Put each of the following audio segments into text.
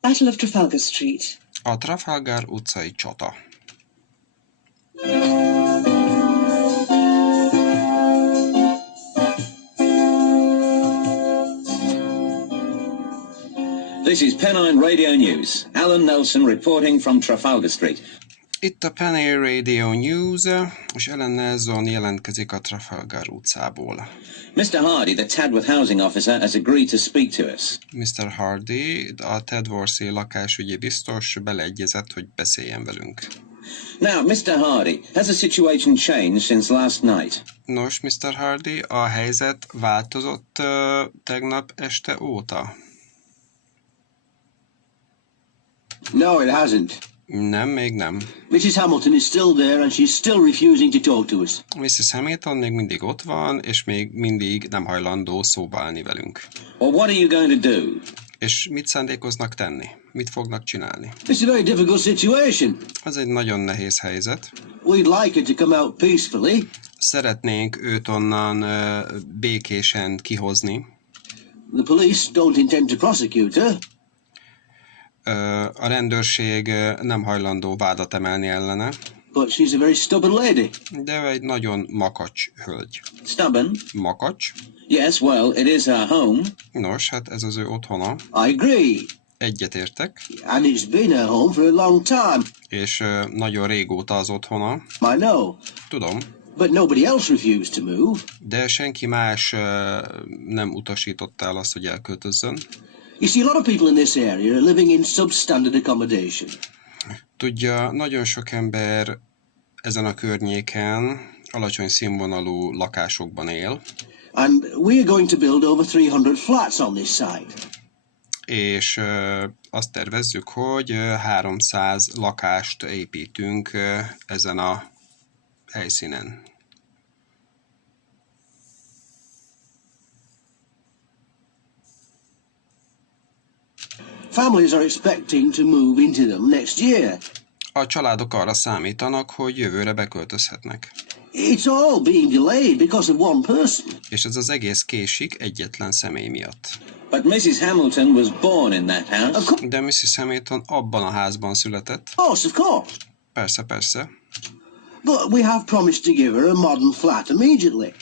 Battle of Trafalgar Street. A Trafalgar utcai csata. This is Pennine Radio News. Alan Nelson reporting from Trafalgar Street. Itt a Pennine Radio News, és Alan Nelson jelentkezik a Trafalgar utcából. Mr. Hardy, the Tadworth housing officer, has agreed to speak to us. Mr. Hardy, a Tadworthi lakásügyi biztos beleegyezett, hogy beszéljen velünk. Now, Mr. Hardy, has the situation changed since last night? Nos, Mr. Hardy, a helyzet változott tegnap este óta? No, it hasn't. Nem, még nem. Mrs. Hamilton is still there and she's still refusing to talk to us. Mrs. Hamilton még mindig ott van, és még mindig nem hajlandó szóba állni velünk. Well, what are you going to do? És mit szándékoznak tenni? Mit fognak csinálni? It's a very difficult situation. Ez egy nagyon nehéz helyzet. We'd like her to come out peacefully. Szeretnénk őt onnan békésen kihozni. The police don't intend to prosecute her. A rendőrség nem hajlandó vádat emelni ellene. But she's a very stubborn lady. De egy nagyon makacs hölgy. Stubborn? Makacs? Yes, well, it is her home. Nos, hát ez az ő otthona. I agree. Egyetértek. And it's been her home for a long time. És nagyon régóta az otthona. I know. Tudom. But nobody else refused to move. De senki más nem utasította el azt, hogy elköltözzön. You see, a lot of people in this area are living in substandard accommodation. Tudja, nagyon sok ember ezen a környéken alacsony színvonalú lakásokban él. And we are going to build over 300 flats on this site. És azt tervezzük, hogy 300 lakást építünk ezen a helyszínen. Families are expecting to move into them next year. A családok arra számítanak, hogy jövőre beköltözhetnek. It's all being delayed because of one person. És ez az egész késik egyetlen személy miatt. But Mrs. Hamilton was born in that house. De Mrs. Hamilton abban a házban született. Of course. Persze, persze. But we have promised to give her a modern flat immediately.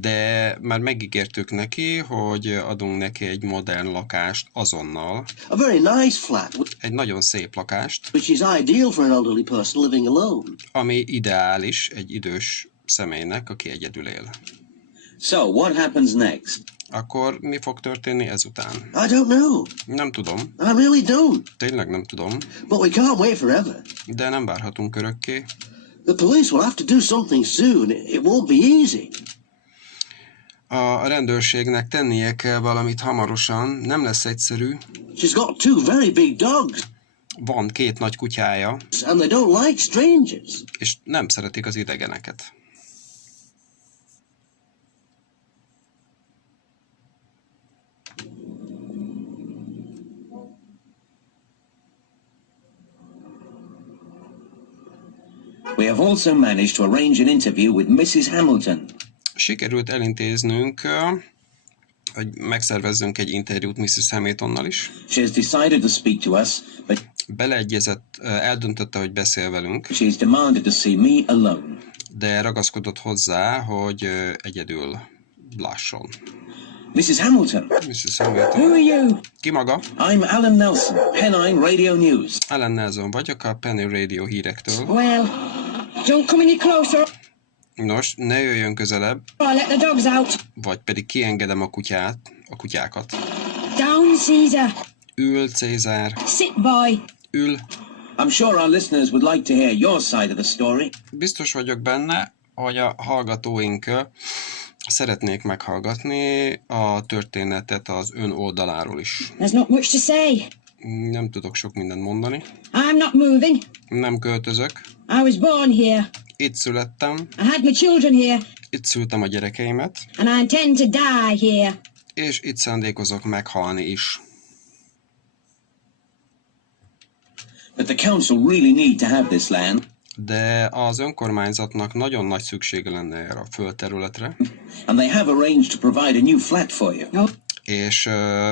De már megígértük neki, hogy adunk neki egy modern lakást azonnal. A very nice flat. Egy nagyon szép lakást. Which is ideal for an elderly person living alone. Ami ideális egy idős személynek, aki egyedül él. So, what happens next? Akkor mi fog történni ezután? I don't know. Nem tudom. I really don't. Tényleg nem tudom. But we can't wait forever. De nem várhatunk örökké. The police will have to do something soon. It won't be easy. A rendőrségnek tennie kell valamit hamarosan, nem lesz egyszerű. She's got two very big dogs. Van 2 nagy kutyája. And they don't like strangers. És nem szeretik az idegeneket. We have also managed to arrange an interview with Mrs. Hamilton. Sikerült elintéznünk, hogy megszervezzünk egy interjút Mrs. Hamiltonnal is. She has decided to speak to us, but beleegyezett, eldöntötte, hogy beszél velünk. She has demanded to see me alone. De ragaszkodott hozzá, hogy egyedül lásson. Mrs. Hamilton. Mrs. Hamilton. Who are you? Ki maga? I'm Alan Nelson, Pennine Radio News. Alan Nelson vagyok a Pennine Radio hírektől. Well, don't come any closer. Nos, ne jöjjön közelebb. I'll let the dogs out. Vagy pedig kiengedem a kutyákat. Down, Caesar. Ül, Cézár. Sit, boy. Ül. I'm sure our listeners would like to hear your side of the story. Biztos vagyok benne, hogy a hallgatóink szeretnék meghallgatni a történetet az ön oldaláról is. There's not much to say. Nem tudok sok mindent mondani. I'm not moving. Nem költözök. I was born here. Itt születtem. I had my children here. Itt szültem a gyerekeimet. And I intend to die here. És itt szándékozok meghalni is. But the council really need to have this land. De az önkormányzatnak nagyon nagy szüksége lenne erre a földterületre. And they have arranged to provide a new flat for you. Oh. és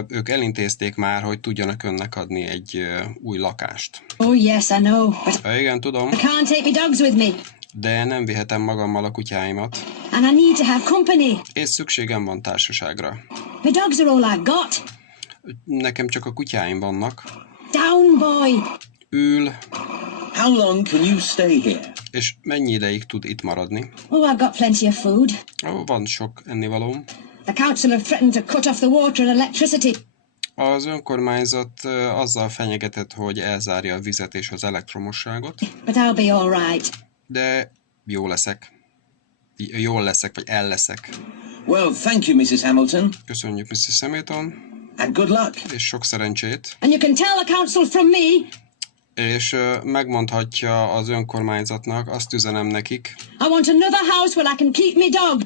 ők elintézték már, hogy tudjanak önnek adni egy új lakást. Oh, yes, I know. But Igen, tudom, I can't take my dogs with me. de nem vihetem magammal a kutyáimat, And I need to have company. és szükségem van társaságra. The dogs are all I've got. Nekem csak a kutyáim vannak. Down, boy. Ül, How long can you stay here? és mennyi ideig tud itt maradni? Oh, I've got plenty of food. Ó, van sok ennivalóm. The council have threatened to cut off the water and electricity. Az önkormányzat azzal fenyegetett, hogy elzárja a vizet és az elektromosságot, But I'll be all right. de jó leszek. Jól leszek, vagy el leszek. Well, thank you, Mrs. Hamilton, Köszönjük, Mrs. Hamilton, and good luck. és sok szerencsét. And you can tell the council from me, És megmondhatja az önkormányzatnak, azt üzenem nekik, I want another house where I can keep me dog.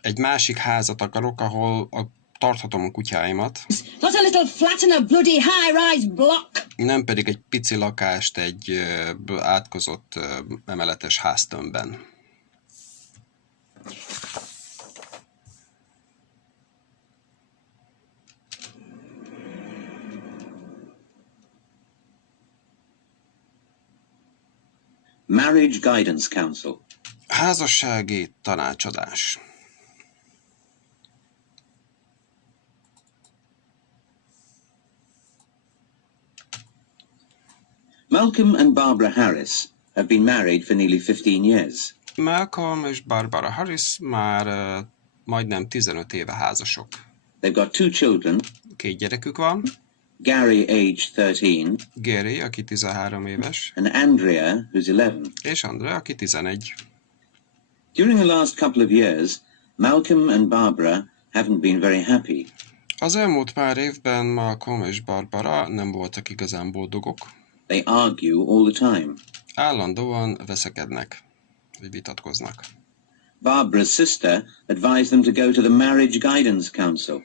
egy másik házat akarok, ahol tarthatom a kutyáimat, Not a little flat in a bloody high-rise block. nem pedig egy pici lakást egy átkozott emeletes háztömbben. Marriage Guidance Council. Házassági tanácsadás. Malcolm and Barbara Harris have been married for nearly 15 years. Malcolm és Barbara Harris már majdnem 15 éve házasok. They've got 2 children, 2 gyerekük van, Gary, aged 13, Gary, aki 13 éves, and Andrea, who's 11. és Andrea, aki 11. During the last couple of years, Malcolm and Barbara haven't been very happy. Az elmúlt pár évben Malcolm és Barbara nem voltak igazán boldogok. They argue all the time. Állandóan veszekednek, vagy vitatkoznak. Barbara's sister advised them to go to the Marriage Guidance Council.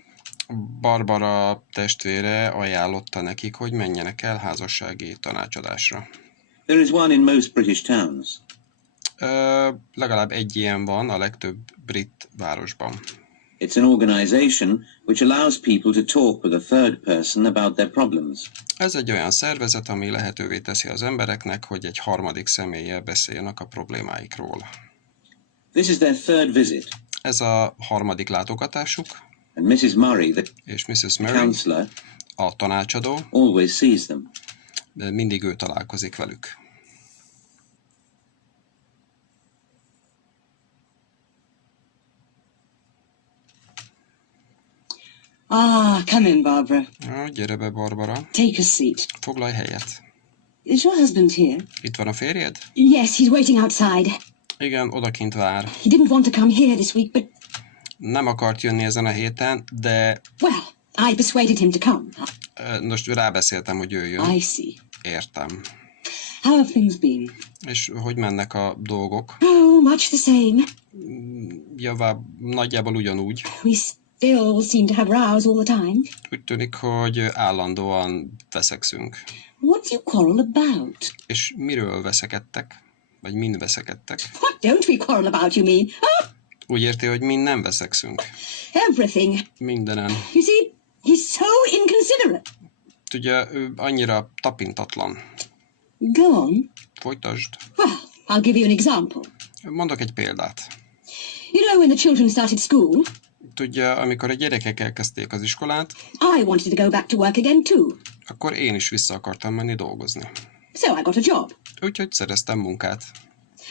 Barbara testvére ajánlotta nekik, hogy menjenek el házassági tanácsadásra. There is one in most British towns. Legalább egy ilyen van a legtöbb brit városban. It's an organization which allows people to talk with a third person about their problems. Ez egy olyan szervezet, ami lehetővé teszi az embereknek, hogy egy harmadik személlyel beszéljenek a problémáikról. This is their third visit, Ez a harmadik látogatásuk, and Mrs. Murray, the és Mrs. Murray, counselor, a tanácsadó, always sees them. de mindig ő találkozik velük. Ah, come in, Barbara. Gyere be, Barbara. Take a seat. Foglalj helyet. Is your husband here? Itt van a férjed? Yes, he's waiting outside. Igen, odakint vár. He didn't want to come here this week, but, Nem akart jönni ezen a héten, de well, I persuaded him to come. most rábeszéltem, hogy jöjjön. I see. Értem. How have things been? És hogy mennek a dolgok? Oh, much the same. Nagyjából ugyanúgy. We still seem to have rows all the time. Úgy tűnik, hogy állandóan veszekszünk. What do you quarrel about? És miről veszekedtek? Vagy mind veszekedtek? What don't we quarrel about, you mean? Oh, Úgy érti, hogy mind nem veszekszünk. everything. Mindenen. You see, he's so inconsiderate. Ugye ő annyira tapintatlan. Go on. Folytasd. Well, I'll give you an example. Mondok egy példát. You know, when the children started school, Tudja, amikor a gyerekek elkezdték az iskolát, I wanted to go back to work again too. akkor én is vissza akartam menni dolgozni. So I got a job. Úgyhogy szereztem munkát.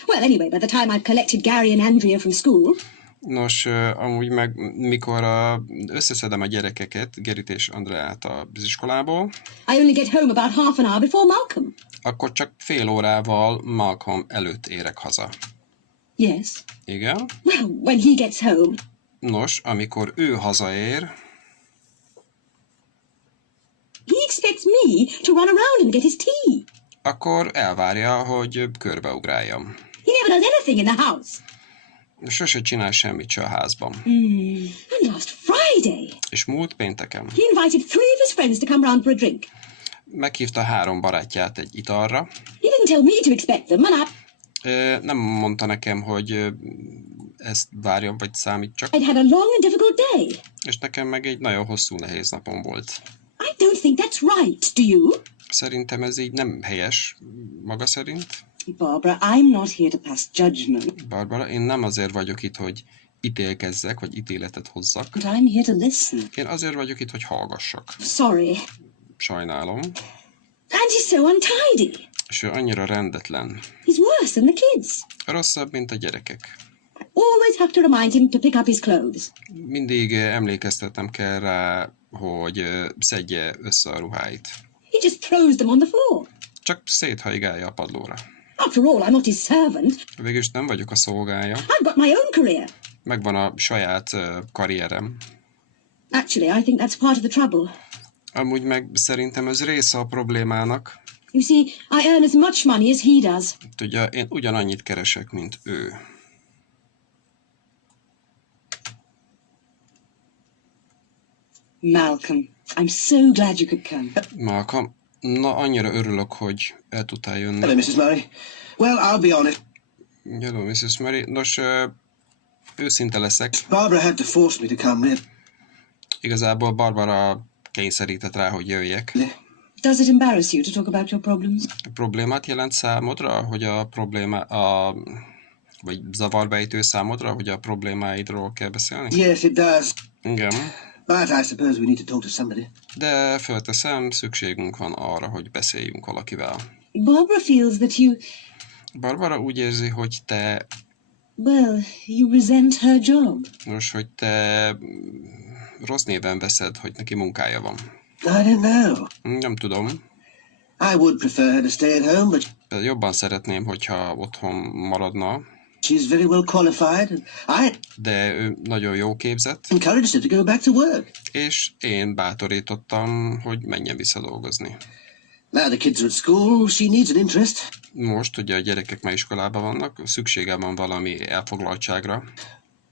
Well, anyway, by the time I'd collected Gary and Andrea from school, Nos, amúgy meg mikor összeszedem a gyerekeket, Gerit és Andreát az iskolából, I only get home about half an hour before Malcolm. akkor csak fél órával Malcolm előtt érek haza. Yes. Igen? Well, when he gets home, Nos, amikor ő hazaér, he expects me to run around and get his tea. akkor elvárja, hogy körbeugráljam. He never does anything in the house. Sose csinál semmit se a házban. And last Friday, És múlt pénteken he invited 3 of his friends to come round for a drink. meghívta 3 barátját egy italra. He didn't tell me to expect them, and Nem mondta nekem, hogy ezt várjam, vagy számítsak. I'd had a long and difficult day. És nekem meg egy nagyon hosszú, nehéz napom volt. I don't think that's right, do you? Szerintem ez így nem helyes, maga szerint. Barbara, I'm not here to pass judgment. Barbara, én nem azért vagyok itt, hogy ítélkezzek, vagy ítéletet hozzak. But I'm here to listen. Én azért vagyok itt, hogy hallgassak. Sorry. Sajnálom. And he's so untidy. És ő annyira rendetlen. He's worse than the kids. Rosszabb, mint a gyerekek. I always have to remind him to pick up his clothes. Mindig emlékeztetnem kell rá, hogy szedje össze a ruháit. He just throws them on the floor. Csak széthajgálja a padlóra. After all, I'm not his servant. Végülis nem vagyok a szolgája. I've got my own career. Megvan a saját karrierem. Actually, I think that's part of the trouble. Amúgy meg szerintem ez része a problémának. You see, I earn as much money as he does. Tudja, én ugyanannyit keresek, mint ő. Malcolm, I'm so glad you could come. Malcolm, na annyira örülök, hogy el tudtál jönni. Hello, Mrs. Murray. Well, I'll be honest. Hello, Mrs. Murray. Nos, őszinte leszek. Barbara had to force me to come, really. Igazából Barbara kényszerített rá, hogy jöjjek. Does it embarrass you to talk about your problems? Problémát jelent számodra, hogy vagy zavarbejtő számodra, hogy a problémáidról kell beszélni? Yes, it does. Igen. But I suppose we need to talk to somebody. De fölteszem, szükségünk van arra, hogy beszéljünk valakivel. Barbara feels that you... Barbara úgy érzi, hogy te... Well, you resent her job. Nos, hogy te rossz néven veszed, hogy neki munkája van. I don't know. Nem tudom. I would prefer her to stay at home, but Jobban szeretném, hogyha otthon maradna, she's very well qualified, and I de ő nagyon jó képzett, encouraged her to go back to work. és én bátorítottam, hogy menjen vissza dolgozni. Now the kids are at school, she needs an interest. Most ugye a gyerekek már iskolában vannak, szüksége van valami elfoglaltságra,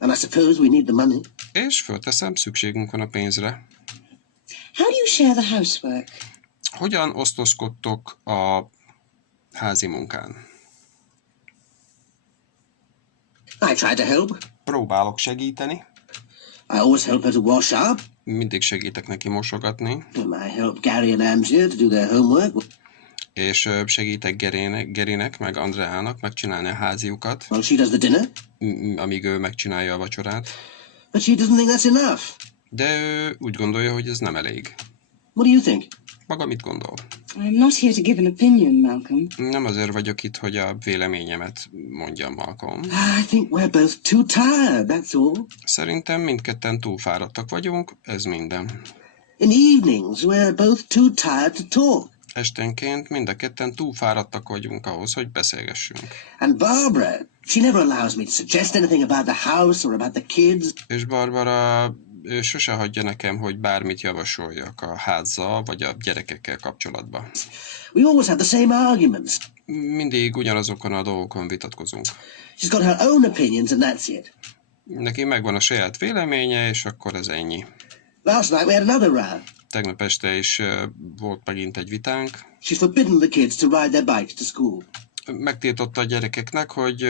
And I suppose we need the money. és fölteszem, szükségünk van a pénzre. How do you share the housework? Hogyan osztozkodtok a házi munkán? I try to help. Próbálok segíteni, I always help her to wash up. mindig segítek neki mosogatni, I help Gary and Angie to do their homework. és segítek Gerinek, meg Andreának megcsinálni a háziukat, While she does the dinner. amíg ő megcsinálja a vacsorát. But she doesn't think that's enough. De ő úgy gondolja, hogy ez nem elég. What do you think? Maga mit gondol? I'm not here to give an opinion, Malcolm. Nem azért vagyok itt, hogy a véleményemet mondjam, Malcolm. I think we're both too tired, that's all. Szerintem mindketten túlfáradtak vagyunk, ez minden. In the evenings, we're both too tired to talk. Esténként mind a ketten túlfáradtak vagyunk ahhoz, hogy beszélgessünk. And Barbara, she never allows me to suggest anything about the house or about the kids. És Barbara ő sose hagyja nekem, hogy bármit javasoljak a házzal vagy a gyerekekkel kapcsolatban. We always have the same arguments. Mindig ugyanazokon a dolgokon vitatkozunk. She's got her own opinions and that's it. Neki megvan a saját véleménye, és akkor ez ennyi. Last night we had another row. Tegnap este is volt megint egy vitánk. She's forbidden the kids to ride their bikes to school. Megtiltotta a gyerekeknek, hogy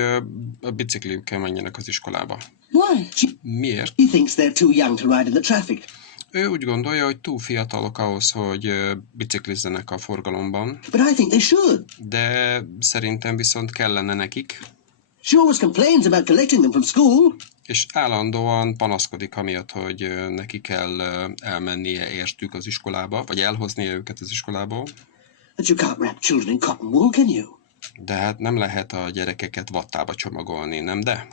a bicikliükkel menjenek az iskolába. Why? Miért? He thinks they're too young to ride in the traffic. Ő úgy gondolja, hogy túl fiatalok ahhoz, hogy biciklizzenek a forgalomban, But I think they should. de szerintem viszont kellene nekik, She always complains about collecting them from school. és állandóan panaszkodik amiatt, hogy neki kell elmennie értük az iskolába, vagy elhoznia őket az iskolából. But you can't wrap children in cotton wool, can you? De hát nem lehet a gyerekeket vattába csomagolni, nem de?